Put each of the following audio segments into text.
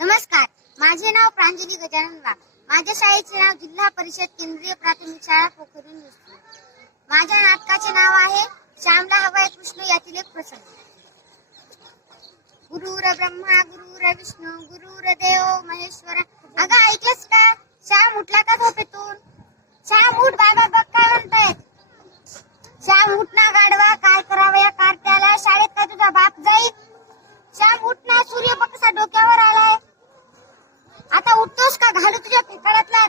नमस्कार. माझे नाव प्रांजली गजानन वाघ माझ्या शाळेचे नाव जिल्हा परिषद केंद्रीय प्राथमिक शाळा पोखरी माझ्या नाटकाचे नाव आहे श्यामला हवाय कृष्ण यातील एक प्रसंग. गुरुर ब्रह्मा गुरुर विष्णू गुरुर देव महेश्वर. अगं ऐकलंस का? श्याम उठला का झोपेतून? श्याम उठ बाबा बघ काय म्हणतायत श्याम उठना गाडवा काय करावं या कार्त्याला? शाळेत काय तुझा बाप जाईल? श्याम उठना सूर्य बघ डोक्यावर आलाय आता उठतोस का घालू तुझ्या फेकाळातला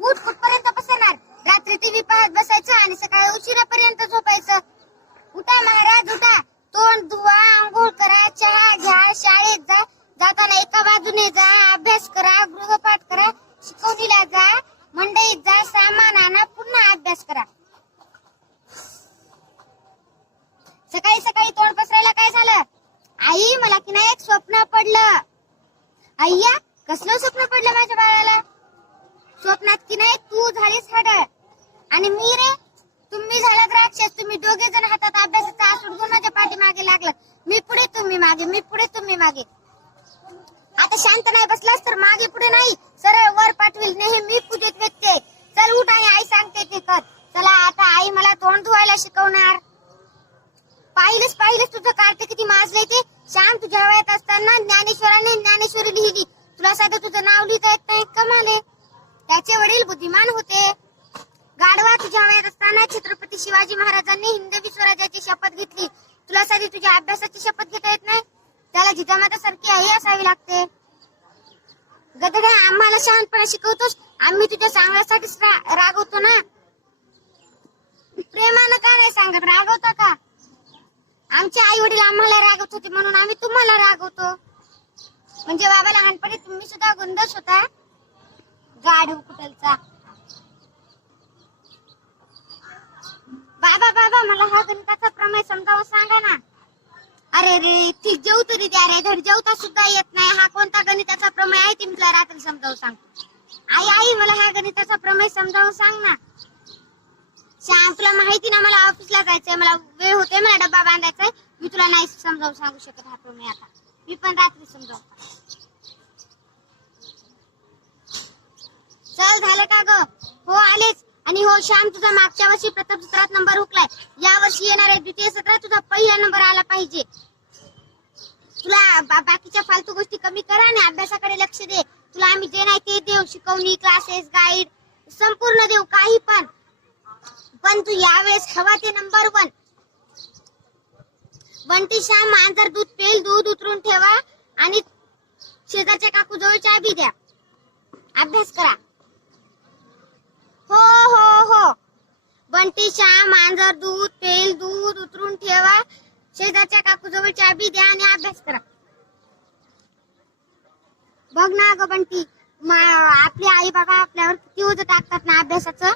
उठ कुठपर्यंत बसणार रात्री टीव्ही पाहत बसायचं आणि सकाळी उशिरापर्यंत झोपायचं? उठा महाराज उठा. तोंड धुवा आंघोळ करा चहा घ्या शाळेत जा. जाताना एका बाजूने जा अभ्यास करा गृहपाठ करा शिकवणीला जा मंडईत जा सामान आणा पुन्हा अभ्यास करा. सकाळी सकाळी तोंड पसरायला काय झालं? आई मला की नाही एक स्वप्न पडलं. अय्या कसलं स्वप्न पडलं माझ्या बाळाला? स्वप्नात की नाही तू झालीस हडळ. आणि मी रे तुम्ही झालात राक्षस तुम्ही दोघे जण हातात अभ्यासाचा आसूड गुणाच्या पाठीमागे लागलं मी पुढे तुम्ही मागे मी पुढे तुम्ही मागे. आता शांत नाही बसलास तर मागे पुढे नाही. सरळ वर पाठविल नेहमी पूजेत व्यक्ती आहे. चल उठ आणि आई सांगते ते कर. चला आता आई मला तोंड धुवायला शिकवणार. पाहिलंच पाहिलंच तुझं कार्य किती माजले ते. श्याम तुझ्या वयात असताना ज्ञानेश्वराने ज्ञानेश्वरी लिहिली. तुला साधं तुझं नाव लिहिता येत नाही कमाले त्याचे वडील बुद्धिमान होते. गाढवा तुझ्या वयात असताना छत्रपती शिवाजी महाराजांनी हिंदवी स्वराज्याची शपथ घेतली. तुला साधी तुझ्या अभ्यासाची शपथ घेता येत नाही? त्याला जिजामातासारखी आई असावी लागते. गदडे आम्हाला शहाणपणा शिकवतोस. आम्ही तुझ्या चांगल्यासाठीच रा- रागवतो ना? प्रेमानं का नाही सांगत? रागवतो का? आमचे आई वडील आम्हाला रागवत होते म्हणून आम्ही तुम्हाला रागवतो. म्हणजे बाबा लहानपणी तुम्ही सुद्धा गुंडच होता गाढव कुठलचा बाबा बाबा मला हा गणिताचा प्रमेय समजावून सांगा ना अरे रे ठीक जेव तरी द्या रे. धड जेवता सुद्धा येत नाही. हा कोणता गणिताचा प्रमेय आहे ती मी तुला रात्री समजावून सांगतो. आई आई मला हा गणिताचा प्रमेय समजावून सांग ना. श्याम तुला माहिती ना मला ऑफिसला जायचंय मला वेळ होते मला डब्बा बांधायचाय. मी तुला नाही समजावून सांगू शकत हा प्रमेय आता. मी पण रात्री समजावतो. चल झालं का ग? हो आलेच. आणि हो श्याम तुझा मागच्या वर्षी प्रथम सत्रात नंबर हुकलाय. या वर्षी येणाऱ्या द्वितीय सत्रात तुझा पहिला नंबर आला पाहिजे. तुला बा- बाकीच्या फालतू गोष्टी कमी कर आणि अभ्यासाकडे लक्ष दे. तुला आम्ही जे नाही ते देऊ शिकवणी क्लासेस गाईड संपूर्ण देऊ काही पण. पण तू यावेळेस हवा ते नंबर वन बंटी श्याम मांजर दूध पेल दूध उतरून ठेवा आणि शेजारच्या काकू जवळ चाबी द्या. अभ्यास करा. हो हो हो. बंटी श्याम मांजर दूध पेल दूध उतरून ठेवा शेजारच्या काकू जवळ चाबी द्या आणि अभ्यास करा. बघ ना ग पण ती आपली आई बाबा आपल्यावर किती ओझं टाकतात ना अभ्यासाचं.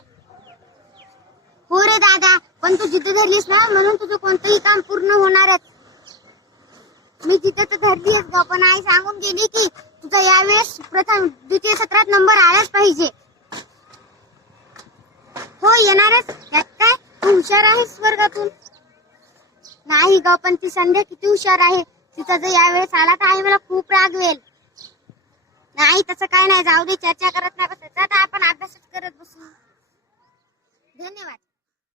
हो रे दादा पण तू जिद्द धरलीस ना म्हणून तुझं कोणतंही काम पूर्ण होणारच. मी जिद्द तर धरलीच ग पण आई सांगून गेली की तुझा यावेळेस प्रथम द्वितीय सत्रात नंबर आलाच पाहिजे. हो येणारच. त्यात काय? तू हुशार आहेस वर्गातून. नाही ग पण ती संध्या किती हुशार आहे. तिचा जर यावेळेस आला तर आई मला खूप रागवेल नाही तसं काय नाही. जाऊ दे चर्चा करत नाही बसायचं आता आपण अभ्यासच करत बसू. धन्यवाद.